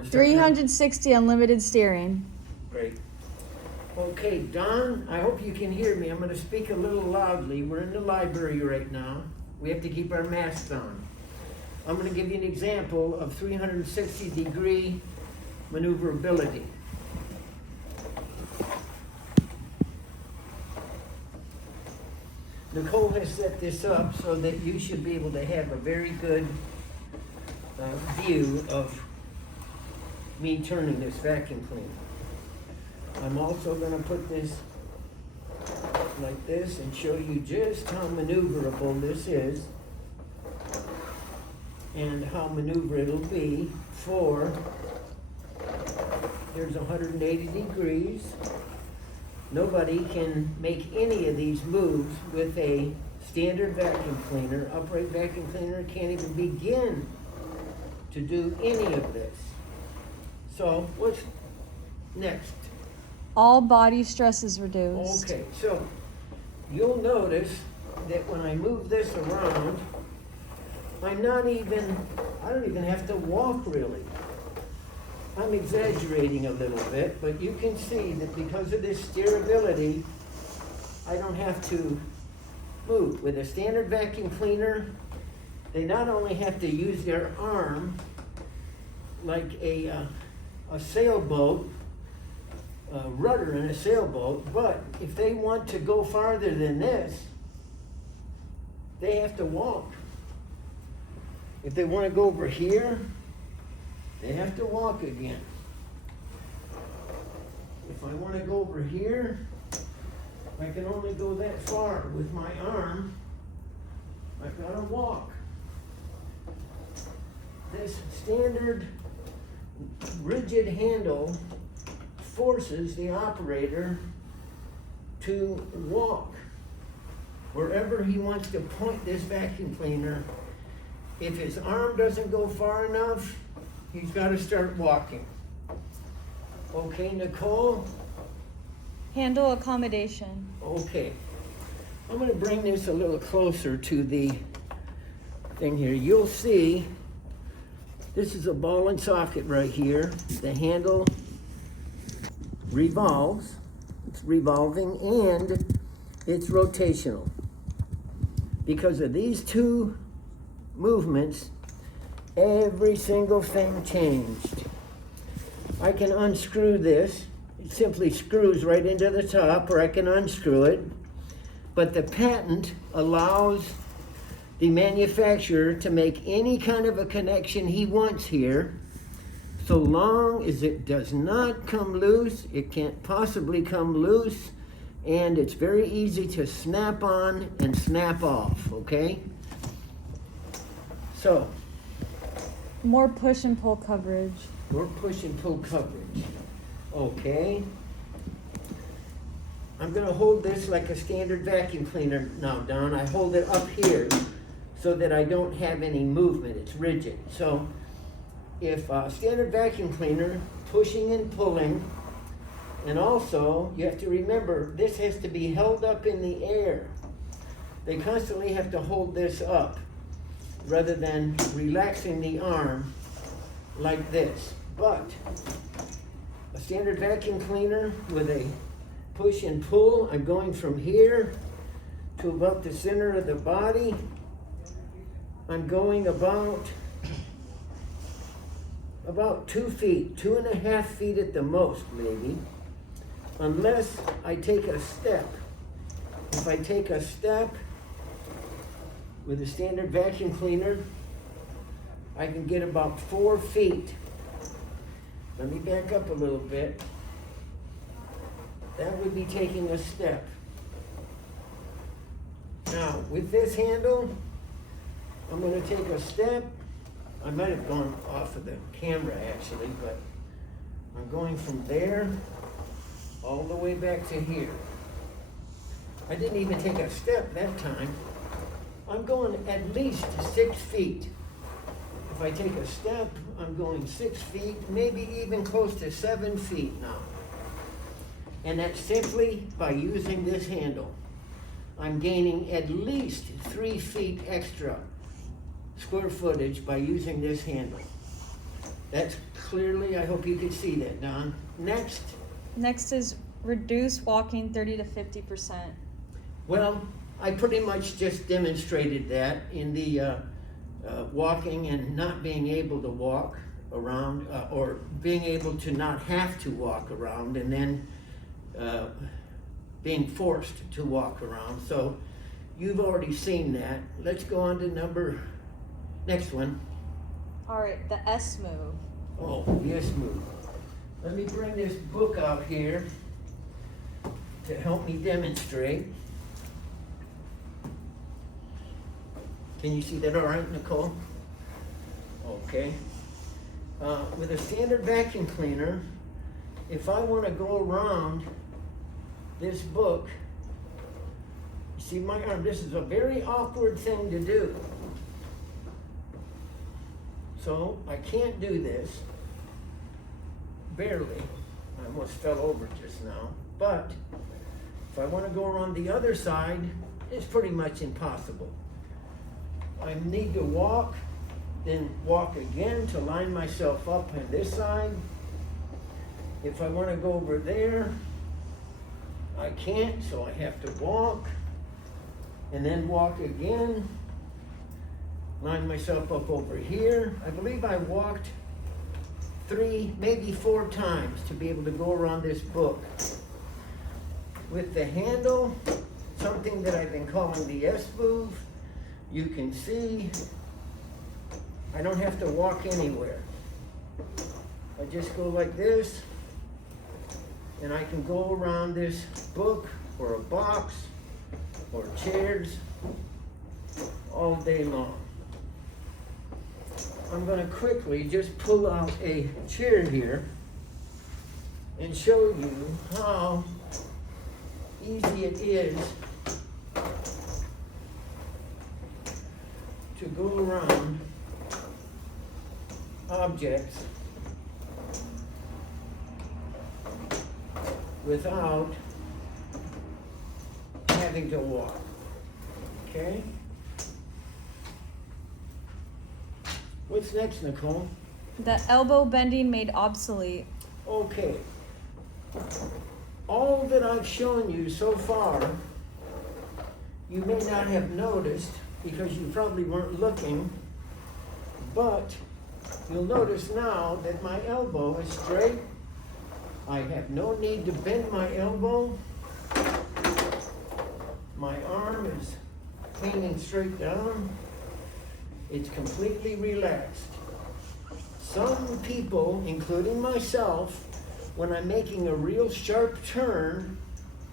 want to start? 360 unlimited steering. Great. Okay, Don, I hope you can hear me. I'm going to speak a little loudly. We're in the library right now. We have to keep our masks on. I'm going to give you an example of 360-degree maneuverability. Nicole has set this up so that you should be able to have a very good view of me turning this vacuum cleaner. I'm also going to put this like this and show you just how maneuverable this is and how maneuverable it'll be for, there's 180 degrees. Nobody can make any of these moves with a standard vacuum cleaner. Upright vacuum cleaner can't even begin to do any of this. So what's next? All body stress is reduced. Okay, so you'll notice that when I move this around, I don't even have to walk really. I'm exaggerating a little bit, but you can see that because of this steerability, I don't have to move. With a standard vacuum cleaner, they not only have to use their arm like a sailboat, rudder in a sailboat, but if they want to go farther than this, they have to walk. If they want to go over here, they have to walk again. If I want to go over here, I can only go that far with my arm. I've got to walk. This standard rigid handle forces the operator to walk wherever he wants to point this vacuum cleaner. If his arm doesn't go far enough, he's got to start walking. Okay, Nicole? Handle accommodation. Okay. I'm going to bring this a little closer to the thing here. You'll see this is a ball and socket right here. The handle revolves. It's revolving and it's rotational. Because of these two movements, every single thing changed. I can unscrew this. It simply screws right into the top, or I can unscrew it. But the patent allows the manufacturer to make any kind of a connection he wants here, so long as it does not come loose. It can't possibly come loose, and it's very easy to snap on and snap off, okay? So, More push and pull coverage. more push and pull coverage. Okay. I'm going to hold this like a standard vacuum cleaner now, Don. I hold it up here so that I don't have any movement. It's rigid. So if a standard vacuum cleaner, pushing and pulling, and also you have to remember this has to be held up in the air. They constantly have to hold this up rather than relaxing the arm like this. But a standard vacuum cleaner with a push and pull, I'm going from here to about the center of the body. I'm going about 2 feet, 2.5 feet at the most, maybe, unless I take a step. If I take a step with a standard vacuum cleaner, I can get about 4 feet. Let me back up a little bit. That would be taking a step. Now, with this handle, I'm going to take a step. I might have gone off of the camera actually, but I'm going from there all the way back to here. I didn't even take a step that time. I'm going at least 6 feet. If I take a step, I'm going 6 feet, maybe even close to 7 feet now. And that's simply by using this handle. I'm gaining at least 3 feet extra square footage by using this handle. That's clearly, I hope you could see that, Don. Next. Next is reduce walking 30 to 50%. Well, I pretty much just demonstrated that in the walking and not being able to walk around, or being able to not have to walk around, and then being forced to walk around. So you've already seen that. Let's go on to next one. All right, the S move. Oh, yes, move. Let me bring this book out here to help me demonstrate. Can you see that all right, Nicole? Okay. With a standard vacuum cleaner, if I want to go around this book, you see my arm, this is a very awkward thing to do. So I can't do this, barely. I almost fell over just now. But if I want to go around the other side, it's pretty much impossible. I need to walk, then walk again to line myself up on this side. If I want to go over there, I can't, so I have to walk, and then walk again, line myself up over here. I believe I walked 3, maybe 4 times to be able to go around this book. With the handle, something that I've been calling the S move, you can see I don't have to walk anywhere. I just go like this, and I can go around this book or a box or chairs all day long. I'm going to quickly just pull out a chair here and show you how easy it is to go around objects without having to walk. Okay? What's next, Nicole? The elbow bending made obsolete. Okay. All that I've shown you so far, you may not have noticed because you probably weren't looking, but you'll notice now that my elbow is straight. I have no need to bend my elbow. My arm is hanging straight down. It's completely relaxed. Some people, including myself, when I'm making a real sharp turn,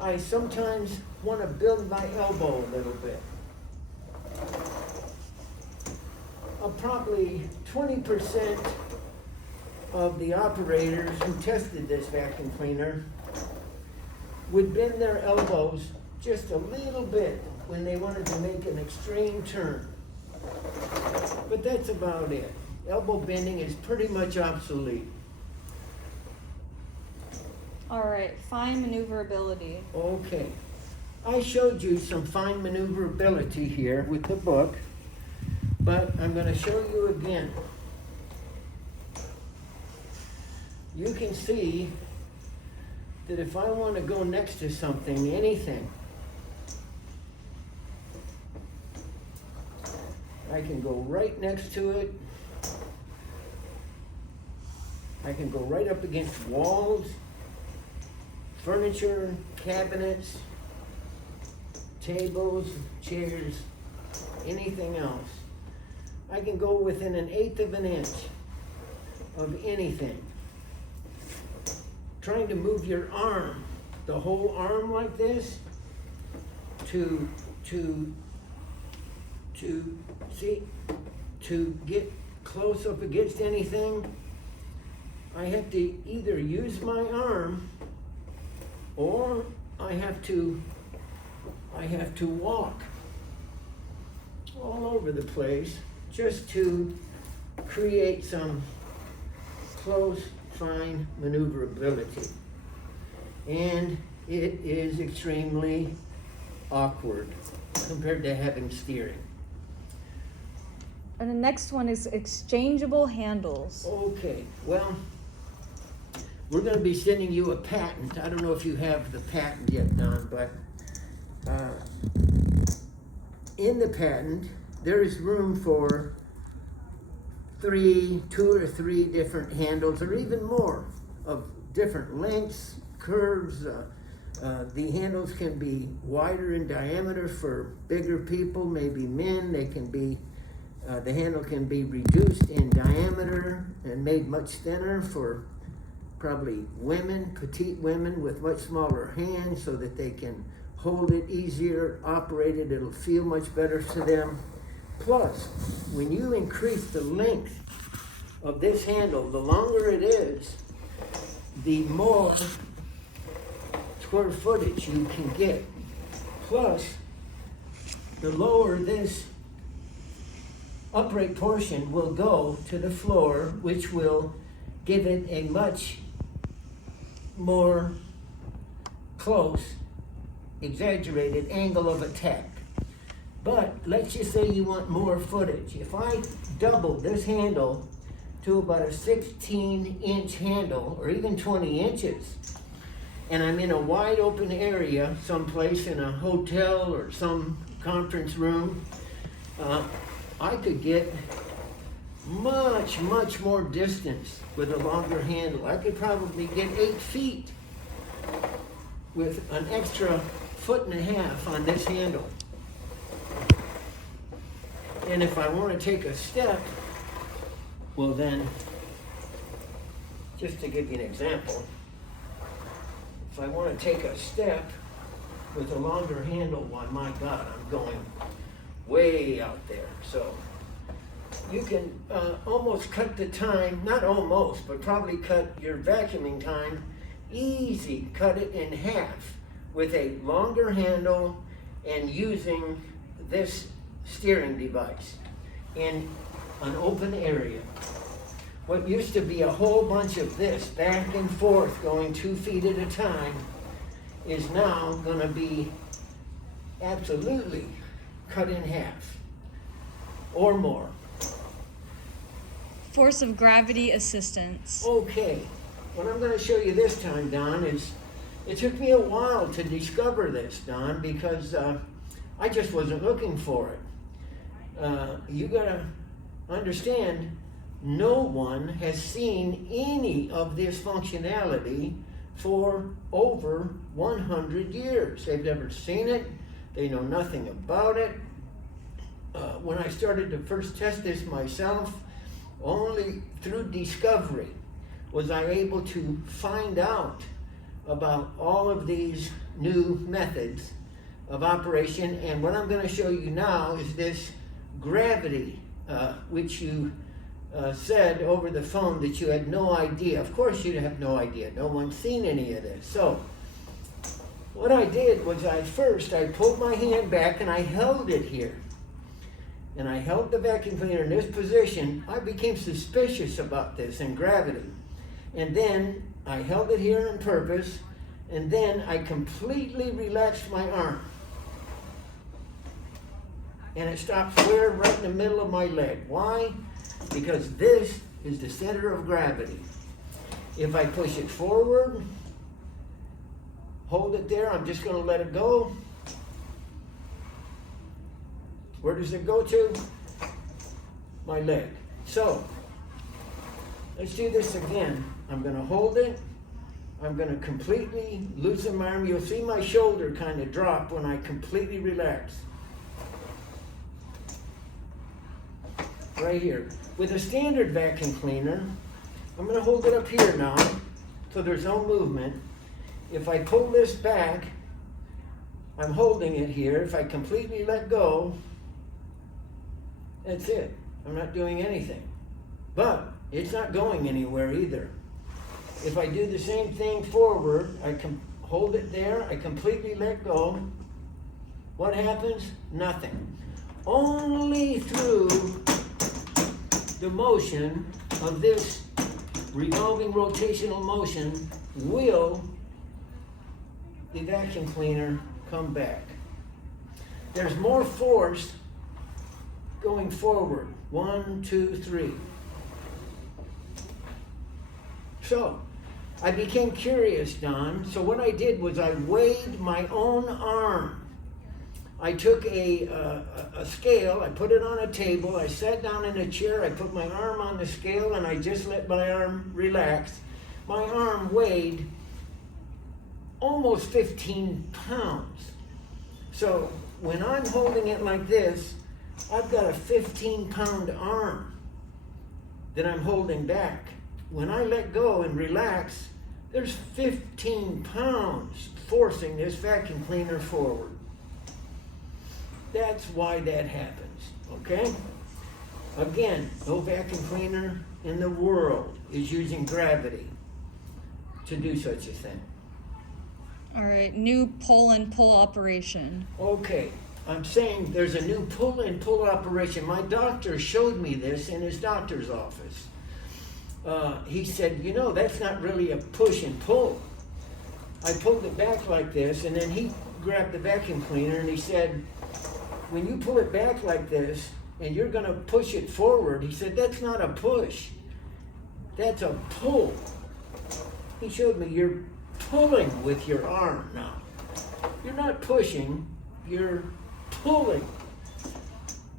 I sometimes want to build my elbow a little bit. Probably 20% of the operators who tested this vacuum cleaner would bend their elbows just a little bit when they wanted to make an extreme turn. But that's about it. Elbow bending is pretty much obsolete. All right, fine maneuverability. Okay. I showed you some fine maneuverability here with the book, but I'm going to show you again. You can see that if I want to go next to something, anything, I can go right next to it. I can go right up against walls, furniture, cabinets, tables, chairs, anything else. I can go within 1/8 of an inch of anything. Trying to move your arm, the whole arm like this, to get close up against anything, I have to either use my arm or I have to walk all over the place just to create some close, fine maneuverability. And it is extremely awkward compared to having steering. And the next one is exchangeable handles. Okay, well, we're gonna be sending you a patent. I don't know if you have the patent yet, Don, but in the patent, there is room for two or three different handles, or even more, of different lengths, curves. The handles can be wider in diameter for bigger people, maybe men. They can be, the handle can be reduced in diameter and made much thinner for probably women, petite women with much smaller hands, so that they can hold it easier, operate it, it'll feel much better to them. Plus, when you increase the length of this handle, the longer it is, the more square footage you can get. Plus, the lower this upright portion will go to the floor, which will give it a much more close, exaggerated angle of attack. But let's just say you want more footage. If I double this handle to about a 16-inch handle, or even 20 inches, and I'm in a wide open area, someplace in a hotel or some conference room, I could get much more distance with a longer handle. I could probably get 8 feet with an extra 1.5 feet on this handle. And if I want to take a step, well then, just to give you an example, if I want to take a step with a longer handle, why my God, I'm going way out there. So you can almost cut the time, not almost, but probably cut your vacuuming time easy, cut it in half with a longer handle and using this steering device in an open area. What used to be a whole bunch of this back and forth going 2 feet at a time is now going to be absolutely cut in half or more. Force of gravity assistance. Okay, what I'm going to show you this time, Don, is it took me a while to discover this, Don, because I just wasn't looking for it. You got to understand, no one has seen any of this functionality for over 100 years. They've never seen it. They know nothing about it. When I started to first test this myself, only through discovery was I able to find out about all of these new methods of operation. And what I'm going to show you now is this gravity, which you said over the phone that you had no idea. Of course you have no idea. No one's seen any of this. So what I did was I pulled my hand back and I held it here. And I held the vacuum cleaner in this position. I became suspicious about this and gravity. And then I held it here on purpose, and then I completely relaxed my arm. And it stopped square right in the middle of my leg. Why? Because this is the center of gravity. If I push it forward, hold it there, I'm just going to let it go. Where does it go to? My leg. So, let's do this again. I'm going to hold it. I'm going to completely loosen my arm. You'll see my shoulder kind of drop when I completely relax. Right here. With a standard vacuum cleaner, I'm going to hold it up here now, so there's no movement. If I pull this back, I'm holding it here. If I completely let go, that's it. I'm not doing anything. But it's not going anywhere either. If I do the same thing forward, I can hold it there, I completely let go. What happens? Nothing. Only through the motion of this revolving rotational motion will the vacuum cleaner come back. There's more force going forward. 1, 2, 3. So, I became curious, Don. So what I did was I weighed my own arm. I took a scale, I put it on a table, I sat down in a chair, I put my arm on the scale, and I just let my arm relax. My arm weighed almost 15 pounds. So when I'm holding it like this, I've got a 15-pound arm that I'm holding back. When I let go and relax, there's 15 pounds forcing this vacuum cleaner forward. That's why that happens, okay? Again, no vacuum cleaner in the world is using gravity to do such a thing. All right, new pull and pull operation. Okay, I'm saying there's a new pull and pull operation. My doctor showed me this in his doctor's office. He said, you know, that's not really a push and pull. I pulled it back like this, and then he grabbed the vacuum cleaner and he said, when you pull it back like this and you're going to push it forward, he said, that's not a push. That's a pull. He showed me you're pulling with your arm now. You're not pushing, you're pulling.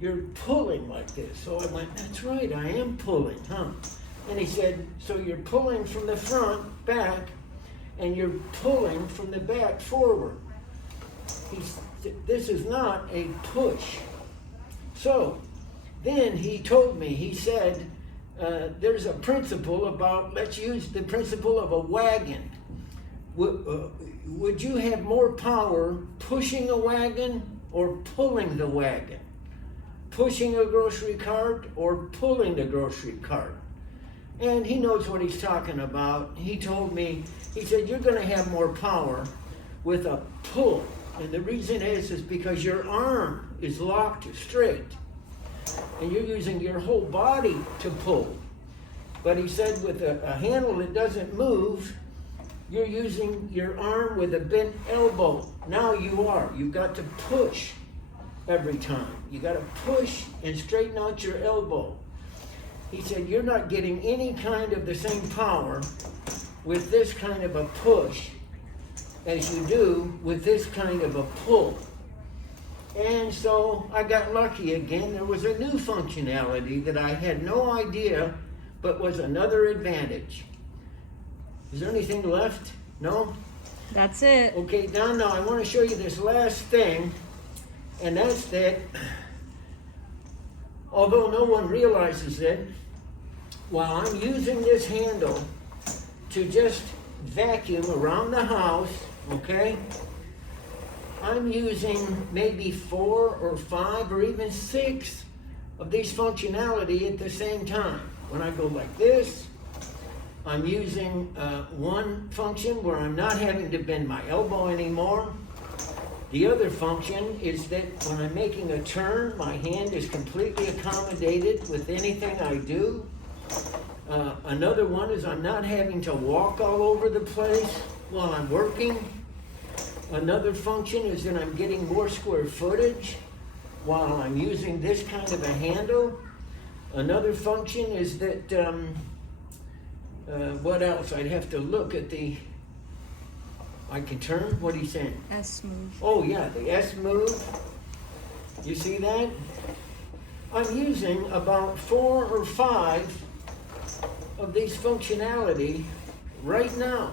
You're pulling like this. So I went, that's right, I am pulling, huh? And he said, so you're pulling from the front back and you're pulling from the back forward. This is not a push. So then he told me, he said, there's a principle about, let's use the principle of a wagon. Would you have more power pushing a wagon or pulling the wagon? Pushing a grocery cart or pulling the grocery cart? And he knows what he's talking about. He told me, he said, you're going to have more power with a pull. And the reason is because your arm is locked straight. And you're using your whole body to pull. But he said with a handle that doesn't move, you're using your arm with a bent elbow. Now you are. You've got to push every time. You got to push and straighten out your elbow. He said, you're not getting any kind of the same power with this kind of a push as you do with this kind of a pull. And so I got lucky again. There was a new functionality that I had no idea, but was another advantage. Is there anything left? No? That's it. Okay, Don, now I want to show you this last thing, and that's that although no one realizes it, while I'm using this handle to just vacuum around the house, okay, I'm using maybe 4 or 5 or even 6 of these functionality at the same time. When I go like this, I'm using one function where I'm not having to bend my elbow anymore. The other function is that when I'm making a turn, my hand is completely accommodated with anything I do. Another one is I'm not having to walk all over the place while I'm working. Another function is that I'm getting more square footage while I'm using this kind of a handle. Another function is that, what else? I'd have to look at the, I can turn, what are you saying? S move. Oh yeah, the S move. You see that? I'm using about 4 or 5 of these functionality right now,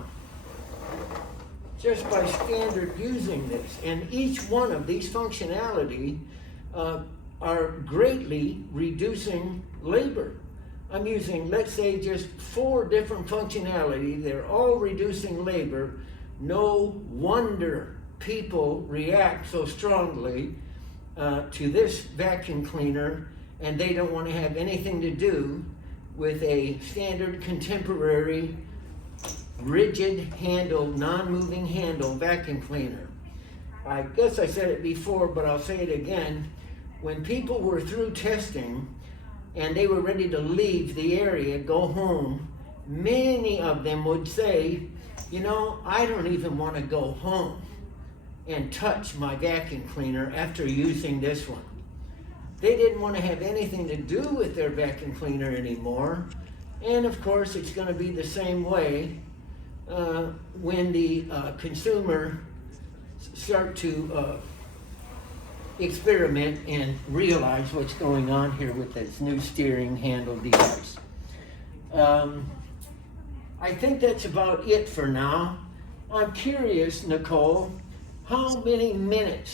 just by standard using this. And each one of these functionality are greatly reducing labor. I'm using, let's say, just 4 different functionality. They're all reducing labor. No wonder people react so strongly to this vacuum cleaner, and they don't want to have anything to do with a standard contemporary rigid handled, non-moving handle vacuum cleaner. I guess I said it before, but I'll say it again. When people were through testing and they were ready to leave the area, go home, many of them would say, you know, I don't even want to go home and touch my vacuum cleaner after using this one. they didn't want to have anything to do with their vacuum cleaner anymore. And of course, it's going to be the same way when the consumer start to experiment and realize what's going on here with this new steering handle device. I think that's about it for now. I'm curious, Nicole, how many minutes